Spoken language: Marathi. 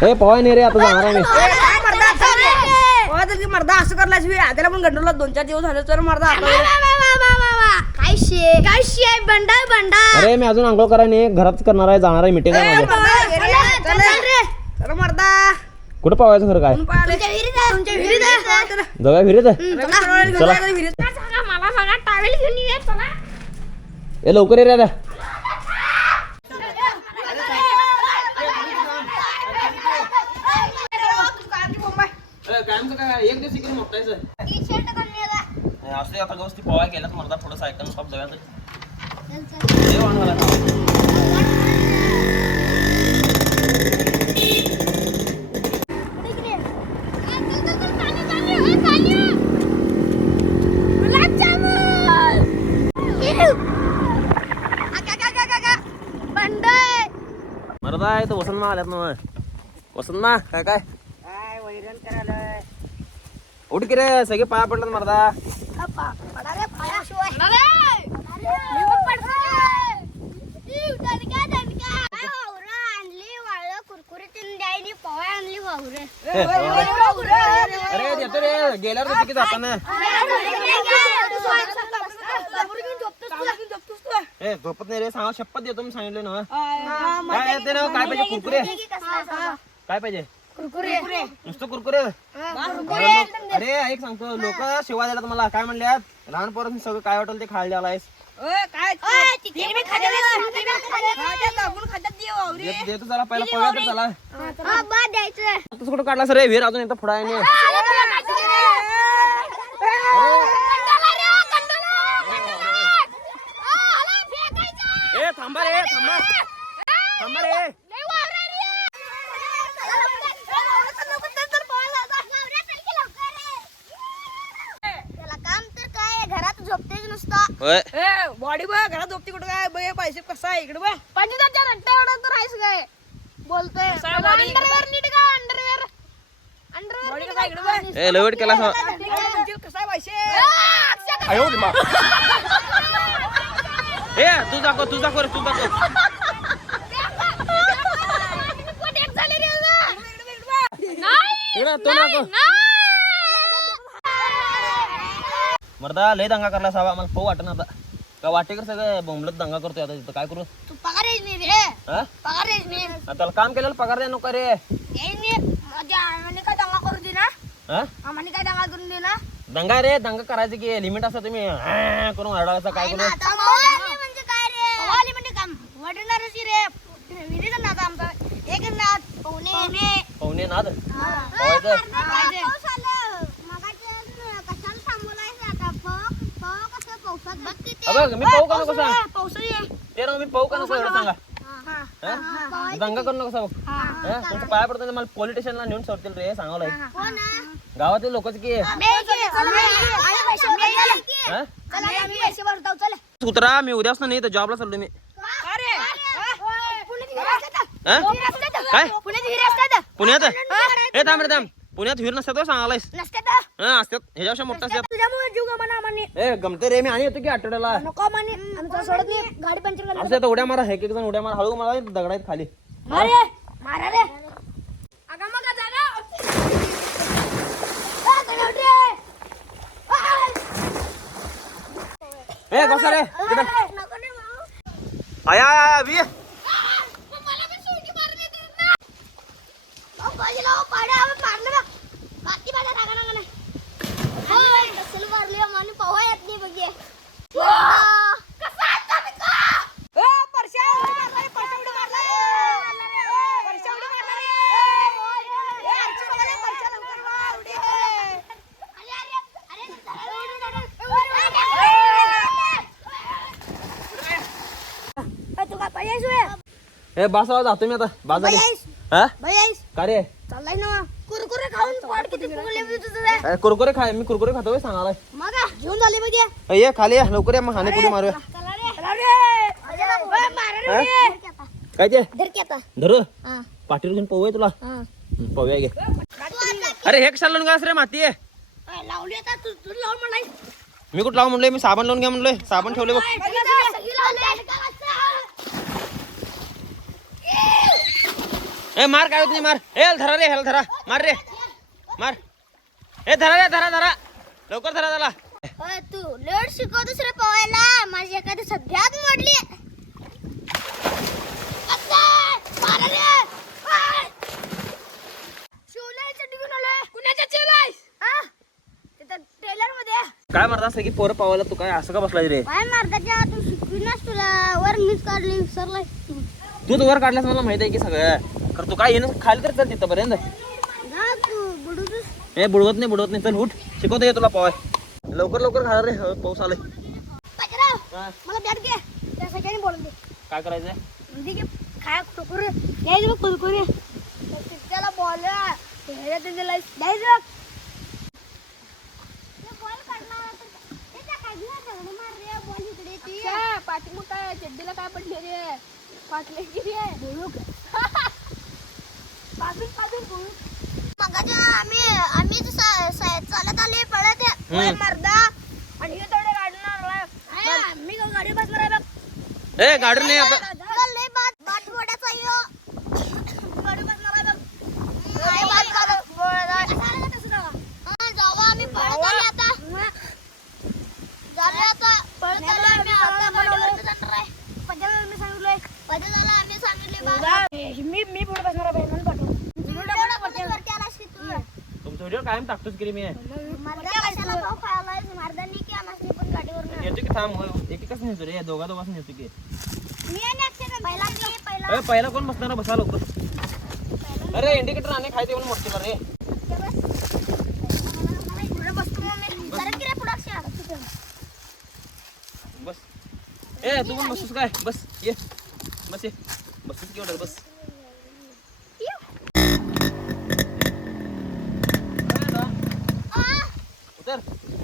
हे पवाय नाही रे आता जाणार आहे मी. की मर्दा असं त्याला पण गंडवला दोन चार दिवस झाले तर मर्दा आता काय शे? काय शे आहे? बंडा बंडा अरे मी अजून आंघोळ करा नाही घरात करणार आहे जाणार आहे मीटिंग आहे मर्दा कुठं पावायचं खरं काय? आहे. जाऊया फिरत चला. मला बघा टावेल घेऊन ये लवकर ये रे टी शर्ट? असं आता गोष्टी पवाय गेल्यात मला थोडं सायकल शॉप जाऊया. बंडा आहे. मरदा आहे तर वसंत आल्यात ना वसंत ना काय काय? पाया पडतात मरदा अप्पा, पडा रे. अरे देतो गेल्यावर देतो की जाताना ए झोपत नाही रे सांगा शपथ देतो मी सांगितलं ना काय येते ना काय पाहिजे कुरकुरे काय पाहिजे नुसतं कुरकुरे? अरे ऐक सांगतो. लोक शिवा द्यायला मला काय म्हणल्यात? लहान पोरांनी सगळं काय वाटेल ते खायला वावरे. देतो चला पहिला पळूया तर चला. कुठं काढला सर रे? वीर अजून इथं पुढं आहे नाही ए थांबा रे थांबा थांबा रे त्याला काम तर काय घरात झोपतेच नुसता होय. ए बॉडी बघ घरात झोपती कुठं काय? बघ पैसे कसा आहे? इकडे बघ. पंचवीसच्या रट्ट्या एवढा तर आहेस काय? बोलतोय? अंडरवेअर नीट का अंडरवेअर इकडे बघ. ए लवट केला कसा आहे पैसे आयो मा. ए तू दाखव तू दाखव तू दाखव. तो दाखव. मर्दा लय दंगा करला सावा मला पाहू वाटत आता. का वाटेकर सगळं बोंबलत दंगा करतोय आता तिथं काय करू? तू पगार नाही रे. हा? पगार आता त्याला काम केलेलं पगार द्या नको रे माझ्या आम्हाला काय दंगा करू दे ना हा? आम्हाला काय दंगा करून दे ना दंगा रे दंगा करायचं की लिमिट असं तुम्ही हा करून हरडायचं काय करू? म्हणजे काय रे? म्हणजे काम वडणारच की रे. विहिरीचं नाद आमचा एक पोहणे नाद? पवायचं अबघ मी पाहू का नको सांग? ते ना मी पाहू का नको एवढं सांगा. हा? दंगा करू नको सांगू हा? तुमच्या पाया पडतो मला पोलीस स्टेशनला नेऊन सोडतील रे सांगावं लागेल गावातील लोकच की. हा? उतरा मी उद्याच नाही तर जॉबला चाललो मी. हा? काय? पुण्यात हे? थांब रे थांब. पुण्यात हिर नसतात सांगालायस हा असतात. ह्याच्यापेक्षा मोठा असतात. तुझ्यामुळे जीव गमाना म्हणे ए गमते रे मी आणि येतो की आठवड्याला. नको म्हणे. आमचा सोडत नाही. गाडी पंचर झाली असं आता उड्या मारा हे एक जण उड्या मारा. हळू मला दगडायत खाली. मारे मारा रे. अगं मग ए कसा रे. आया. मला पण ना. ए बासावा जातो मी आता. बाजार. हा? बाईस. का रे? चाललाय ना. कुरकुरे खाऊन पोट किती फुगले बी तुझं कुरकुरे खाय मी कुरकुरे खातो होय, सांगालाय मग आ, घेऊन झाले हे. ये खाली ये लवकर ये मग हाने पुढे मारूया चला रे. चला रे. ओय, मारा रे हा? उडी. काय ते धर की आता. धरू हा, पाठीवर घेऊन पाहूया तुला हा. हं, पाहूया घे तू आता अरे हे कशाला लावून घास रे माती आहे ओय, लावली आता तू तू लावून म्हणाय. मी कुठं लावून म्हणलोय मी साबण लावून घ्या म्हणलोय साबण ठेवले बघ ओय, सगळी लावली. ए मार काय होत नाही मार. ए ह्याला धरा रे ह्याला धरा. मार रे. मार. ए धरा रे धरा धरा. लवकर धरा त्याला. तू लेट शिकव दुसरे पवायला. माझी एखादी सध्यात मोडली? हा? काय मारता असं की पोरं पावायला तू काय असं का बसलाय रे? काय मारताच्या तू? शिकविनास तुला. वर मीच काढली विसरलाय तू तर वर काढल्यास मला माहीत आहे की सगळं. तू काय येणं खाली तर चल तिथपर्यंत ए बुडवत नाही बुडवत नाही. चल उठ. शिकवतो ये तुला पावाय. लवकर लवकर खा रे. हो, पाऊस आलाय. हा, काय? करायचंय? म्हणजे की खाया कुरकुरे द्यायचं बघ कुरकुरे त्याला बॉल द्यायचं द्यायचं पाठी काय चड्डीला काय पडले रे? पाटल्याची रे? आम्ही आम्ही चालत आले पळत. मर्दा. आणि हे तेवढे गाडीनं मी गाडी बसणार आहे बघ. ए गाडी नाही आता तुला लय बात बाट घोड्याचा ह्यो. गाडी बसणार आहे बघ. लय बात घोडा- घोडा. हा, जाऊ आम्ही पळत आले आता. जाऊया आता. पळत आलो आम्ही आता गाडीवरती जाणार आहे. मी आम्ही सांगितले बा मी मी पुढे बसणार आहे म्हणून पाठव वरती आलास की तू तुमच्या व्हिडिओ कायम टाकतोच की रे मी? की आम्हाला पण गाडीवर येतो की थांब एक एकच नेतो रे दोघा दोघांच नेतो की. पहिला कोण बसणार? बसा लवकर. अरे इंडिकेटर आणि खायचे पण मोठे रे. बस. ए तू पण बसतोस काय? बस ये. बस ये. बसतोस की एवढं बस. आ,